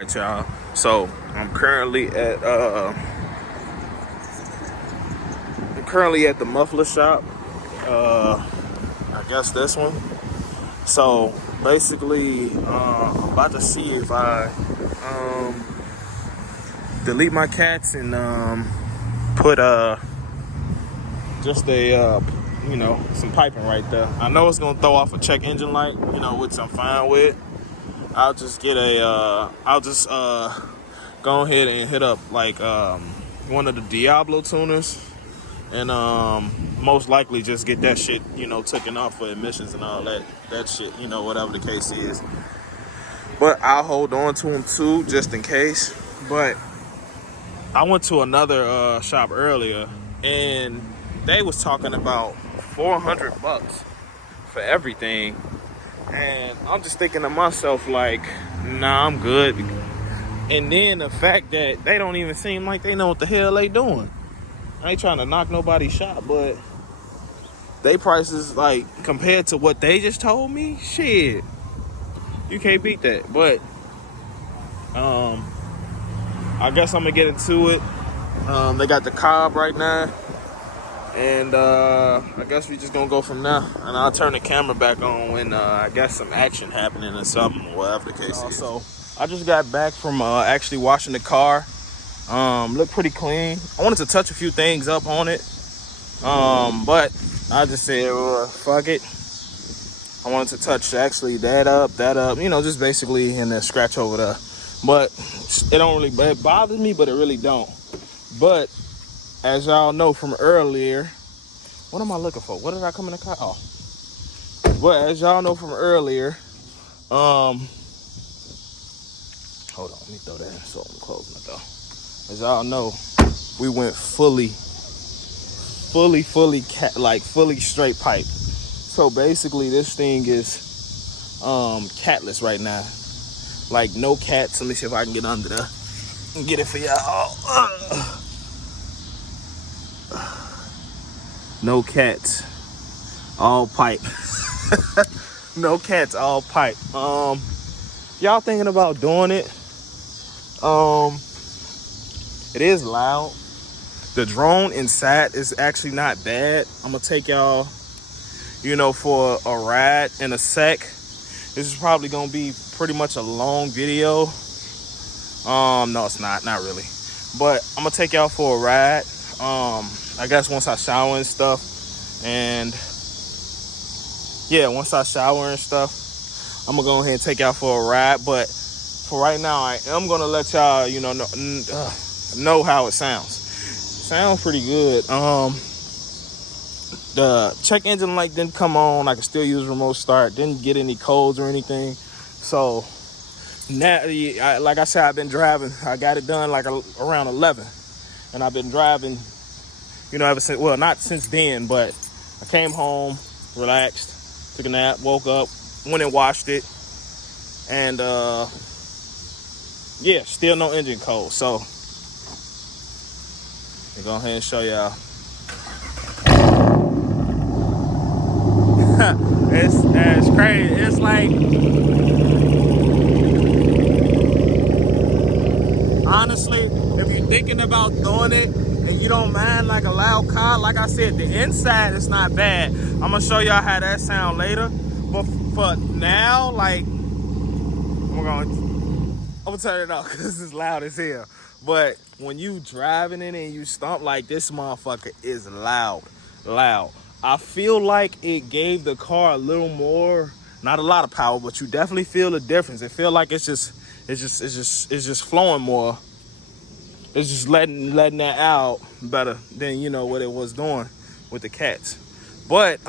Alright, y'all. So I'm currently at the muffler shop. I guess this one. So basically, I'm about to see if I delete my cats and put just a some piping right there. I know it's gonna throw off a check engine light, which I'm fine with. I'll just get go ahead and hit up like one of the Diablo tuners and most likely just get that shit taken off for emissions and all that shit, whatever the case is. But I'll hold on to them too just in case. But I went to another shop earlier and they was talking about $400 for everything, and I'm just thinking to myself like, nah, I'm good. And then the fact that they don't even seem like they know what the hell they doing. I ain't trying to knock nobody's shop, but they prices, like, compared to what they just told me, shit, you can't beat that. But I guess I'm gonna get into it. They got the Cobb right now, and I guess we just gonna go from there. And I'll turn the camera back on when I guess some action happening or something, or whatever the case is. So I just got back from actually washing the car. Looked pretty clean. I wanted to touch a few things up on it, but I just said, well, fuck it. I wanted to touch actually that up, just basically and then scratch over there. But it bothers me, but it really don't. But as y'all know from earlier, what am I looking for? What did I come in the car? Oh. But as y'all know from earlier, hold on, let me throw that in so I'm closing the door. As y'all know, we went fully straight pipe. So basically this thing is catless right now. Like no cats. Let me see if I can get under there and get it for y'all. No cats. All pipe. No cats, all pipe. Y'all thinking about doing it? It is loud. The drone inside is actually not bad. I'm gonna take y'all, for a ride in a sec. This is probably gonna be pretty much a long video. No, it's not really. But I'm gonna take y'all for a ride. I guess once I shower and stuff, and yeah, once I shower and stuff, I'm gonna go ahead and take y'all for a ride. But for right now, I am gonna let y'all, know how it sounds. Sounds pretty good. The check engine light didn't come on. I can still use remote start. Didn't get any codes or anything. So now, like I said, I've been driving. I got it done like around 11, and I've been driving, ever since. Well, not since then, but I came home, relaxed, took a nap, woke up, went and washed it, and yeah, still no engine code. So I'm gonna go ahead and show y'all. It's crazy. It's like, honestly, if you're thinking about doing it and you don't mind like a loud car, like I said, the inside is not bad. I'm gonna show y'all how that sound later. But for now, like, I'm gonna turn it off because it's loud as hell. But when you driving in it and you stomp, like, this motherfucker is loud. I feel like it gave the car a little more, not a lot of power, but you definitely feel the difference. It feel like it's just flowing more. It's just letting that out better than what it was doing with the cats. But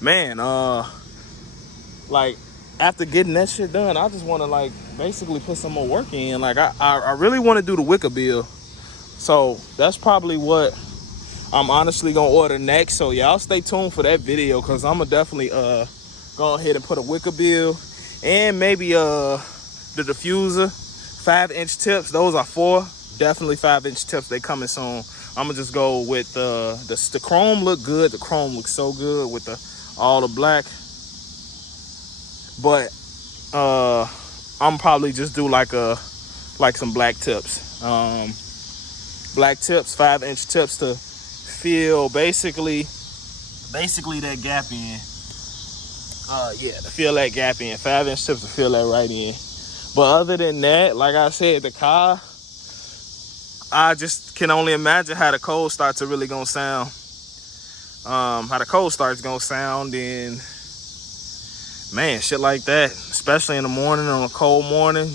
man, like, after getting that shit done, I just want to like basically put some more work in. Like I really want to do the wicker bill, so that's probably what I'm honestly gonna order next. So y'all stay tuned for that video, because I'm gonna definitely go ahead and put a wicker bill and maybe the diffuser 5-inch tips. Those are definitely 5-inch tips. They coming soon. I'm gonna just go with the chrome. Look good. The chrome looks so good with all the black. But I'm probably just do like some black tips. Black tips, 5-inch tips to fill basically that gap in. To fill that gap in. 5-inch tips to fill that right in. But other than that, like I said, the car, I just can only imagine how the cold starts are really gonna sound. How the cold start's gonna sound, and man, shit like that, especially in the morning, on a cold morning,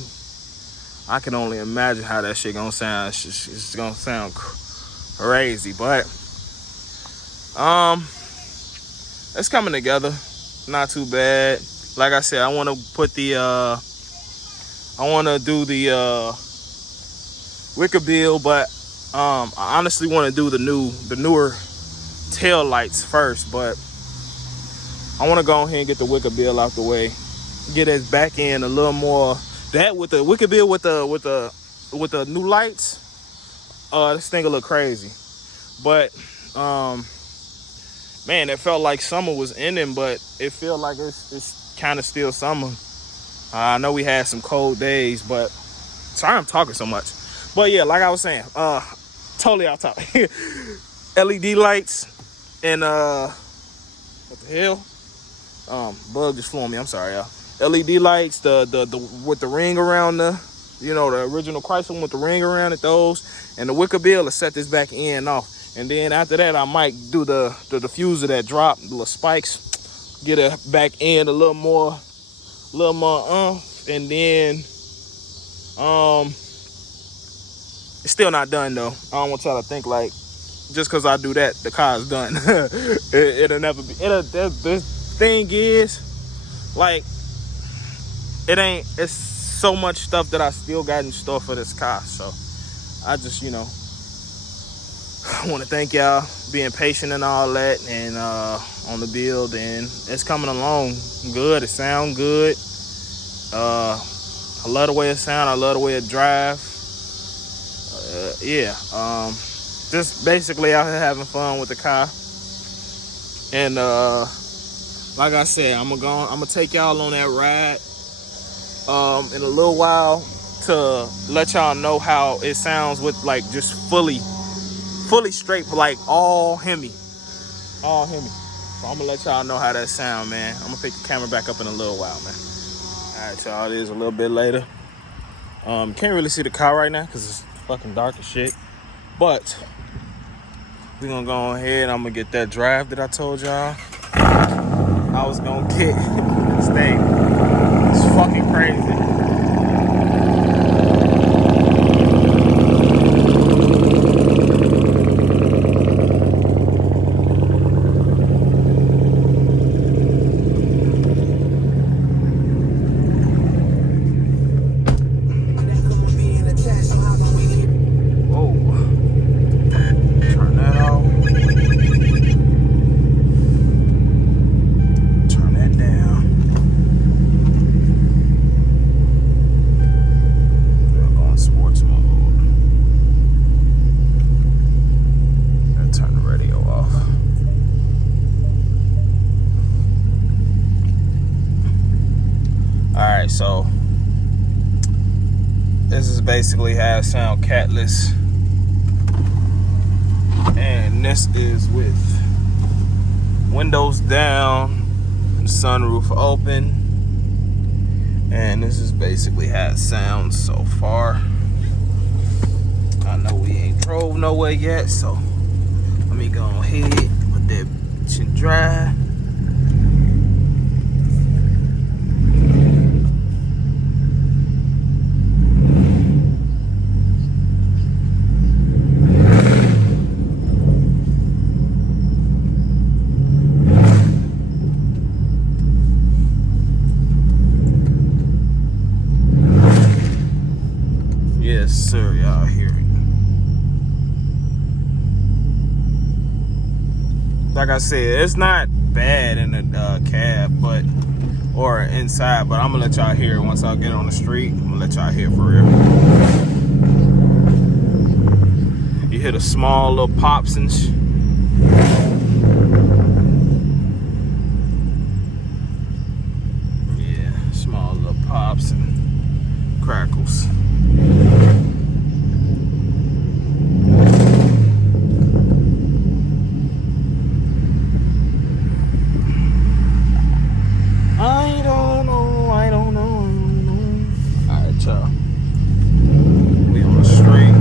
I can only imagine how that shit gonna sound. It's gonna sound crazy, but it's coming together. Not too bad. Like I said, I want to put the I want to do the wicker bill, but I honestly want to do the newer tail lights first. But I want to go ahead and get the wicker bill out the way, get his back end a little more. That with the wicker bill with the new lights, this thing will look crazy. But man, it felt like summer was ending, but it feel like it's kind of still summer. I know we had some cold days, but sorry I'm talking so much. But yeah, like I was saying, totally off topic. LED lights and what the hell? Bug just flew on me. I'm sorry, y'all. LED lights, the with the ring around the original Chrysler one with the ring around it, those, and the wicker bill to set this back end off. And then after that, I might do the diffuser that drop, the little spikes, get a back end a little more, and then it's still not done though. I don't want y'all to think like just because I do that, the car is done. It'll never be. The thing is, like, it's so much stuff that I still got in store for this car. So I just, I want to thank y'all being patient and all that, and on the build, and it's coming along good. It sounds good. I love the way it sounds. I love the way it drives. Just basically out here having fun with the car. And like I said, I'm gonna take y'all on that ride in a little while to let y'all know how it sounds with like just fully straight, like all Hemi. So I'm gonna let y'all know how that sound, man. I'm gonna pick the camera back up in a little while, man. All right, y'all, it is a little bit later. Can't really see the car right now because it's fucking dark as shit. But we're gonna go ahead and I'm gonna get that drive that I told y'all I was gonna get. This thing, it's fucking crazy. So this is basically how it sound catless, and this is with windows down and sunroof open, and this is basically how it sounds so far. I know we ain't drove nowhere yet, so let me go ahead with that bitch and drive. Yes, sir, y'all hear it. Like I said, it's not bad in the cab, or inside, but I'm gonna let y'all hear it once I get on the street. I'm gonna let y'all hear it for real. You hear the small little pops and yeah, small little pops and close. I don't know. All right, y'all. We on the street.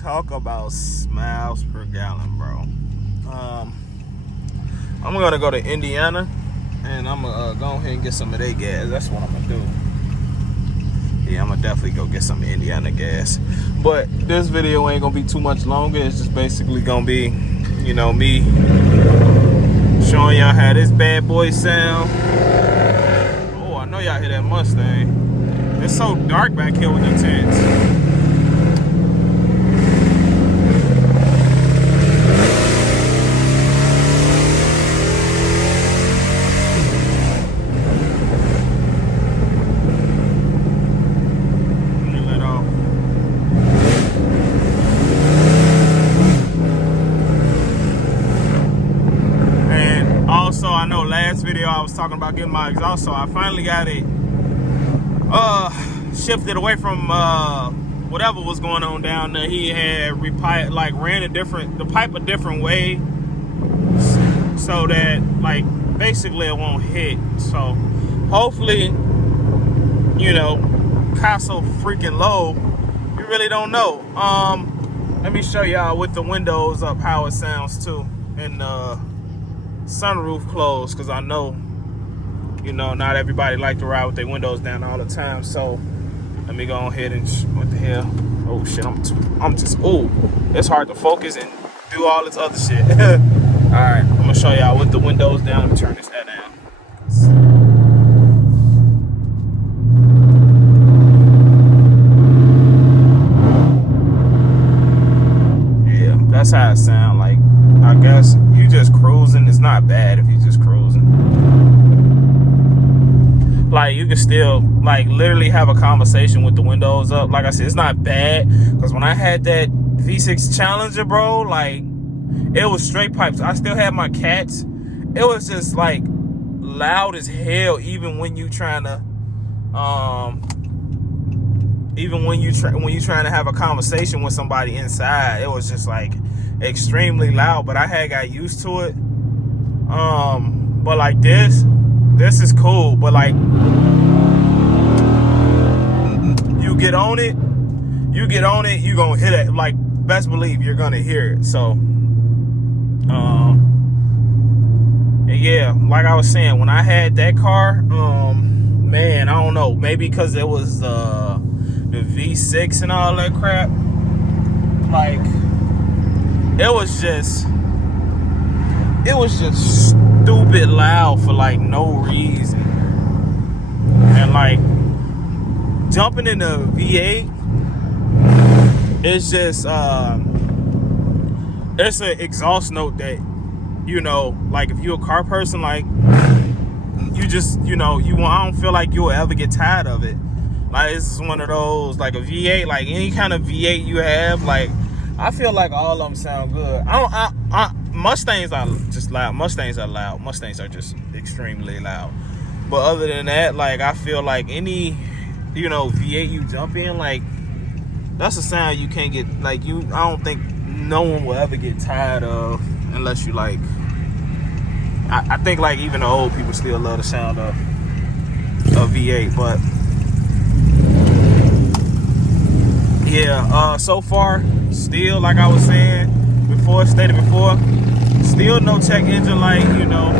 Talk about miles per gallon, bro. I'm gonna go to Indiana, and I'm gonna go ahead and get some of their gas. That's what I'm gonna do. Yeah, I'm gonna definitely go get some Indiana gas. But this video ain't gonna be too much longer. It's just basically gonna be, you know, me showing y'all how this bad boy sound. Oh, I know y'all hear that Mustang. It's so dark back here with the tents. Also, I know last video I was talking about getting my exhaust, so I finally got it shifted away from whatever was going on down there. He had ran the pipe a different way, so that like basically it won't hit. So hopefully, you know, cost so freaking low, you really don't know. Let me show y'all with the windows up how it sounds too, and sunroof closed, because I know, you know, not everybody like to ride with their windows down all the time. So let me go ahead and what the hell? Oh shit! I'm just it's hard to focus and do all this other shit. All right, I'm gonna show y'all with the windows down. Let me turn this head down. Yeah, that's how it sounds like. I guess you just cruising. It's not bad if you just cruising. Like, you can still like literally have a conversation with the windows up. Like I said, it's not bad, because when I had that V6 Challenger, bro, like it was straight pipes. I still had my cats. It was just like loud as hell, even when you trying to trying to have a conversation with somebody inside. It was just like extremely loud, but I had got used to it. But like this is cool, but like you get on it, you gonna hit it. Like, best believe you're gonna hear it. So and yeah, like I was saying, when I had that car, man, I don't know, maybe because it was the V6 and all that crap, like it was just stupid loud for like no reason. And like jumping in the V8, it's just it's an exhaust note that, you know, like if you're a car person, like you just, you know, I don't feel like you'll ever get tired of it. Like, this is one of those, like a V8, like any kind of V8 you have, like I feel like all of them sound good. Mustangs are just loud. Mustangs are loud. Mustangs are just extremely loud. But other than that, like I feel like any, you know, V8 you jump in, like that's a sound you can't get, like I don't think no one will ever get tired of, unless you like, I think like even the old people still love the sound of V8, but yeah, so far, still, like I was saying before, still no check engine light, you know,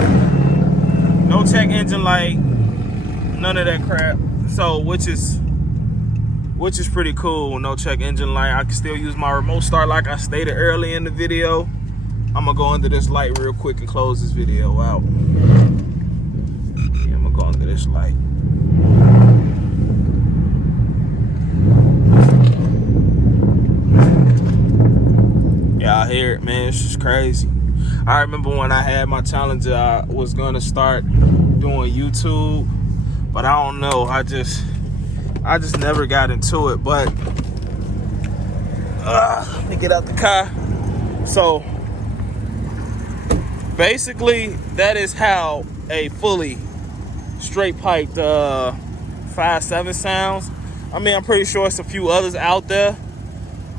no check engine light, none of that crap. So, which is pretty cool. No check engine light. I can still use my remote start like I stated early in the video. I'm gonna go under this light real quick and close this video out. Yeah, I'm gonna go under this light. Yeah, I hear it, man. It's just crazy. I remember when I had my Challenger, I was gonna start doing YouTube, but I don't know. I just never got into it. But let me get out the car. So basically, that is how a fully straight piped 5.7 sounds. I mean, I'm pretty sure it's a few others out there.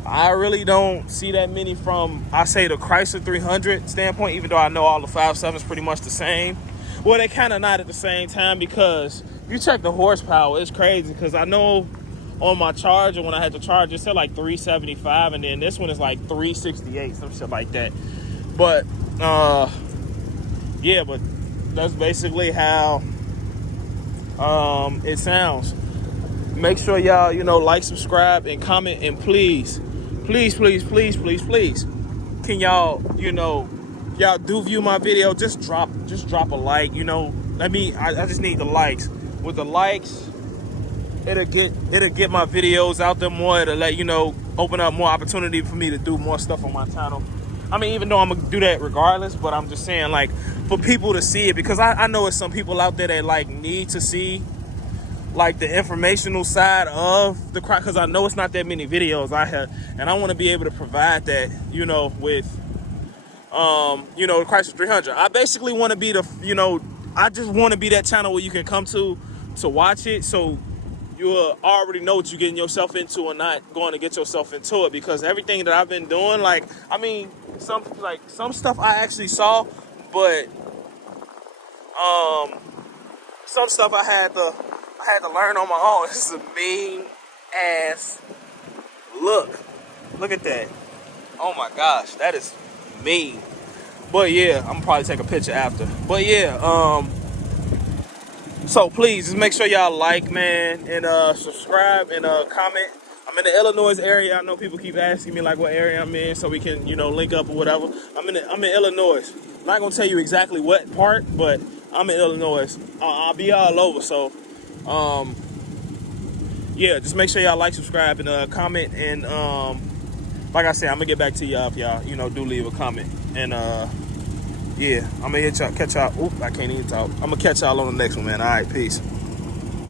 I really don't see that many from, I say, the Chrysler 300 standpoint, even though I know all the 5.7s pretty much the same. Well, they kind of not at the same time, because you check the horsepower, it's crazy, because I know on my Charger, when I had to charge, it said like 375, and then this one is like 368, some shit like that. But, yeah, but that's basically how it sounds. Make sure y'all, like, subscribe, and comment, and please, can y'all, y'all do view my video, just drop a like, I just need the likes. With the likes, it'll get my videos out there more. It'll let open up more opportunity for me to do more stuff on my channel. I mean, even though I'm gonna do that regardless, but I'm just saying, like, for people to see it, because I know it's some people out there that like need to see like the informational side of the crowd, because I know it's not that many videos I have, and I want to be able to provide that, with the Chrysler 300. I basically want to be I just want to be that channel where you can come to watch it, so you already know what you're getting yourself into and not going to get yourself into it. Because everything that I've been doing, like, I mean, some stuff I actually saw, but some stuff I had to learn on my own. This is a mean ass look. Look at that. Oh my gosh, that is mean. But yeah, I'm gonna probably take a picture after. But yeah, so please just make sure y'all like, man, and subscribe and comment. I'm in the Illinois area. I know people keep asking me like what area I'm in, so we can link up or whatever. I'm in Illinois. I'm not gonna tell you exactly what part, but I'm in Illinois. I'll be all over. So yeah, just make sure y'all like, subscribe, and comment. And like I said, I'm gonna get back to y'all if y'all do leave a comment. And yeah, I'm gonna catch y'all. Oop, I can't even talk. I'm gonna catch y'all on the next one, man. All right, peace.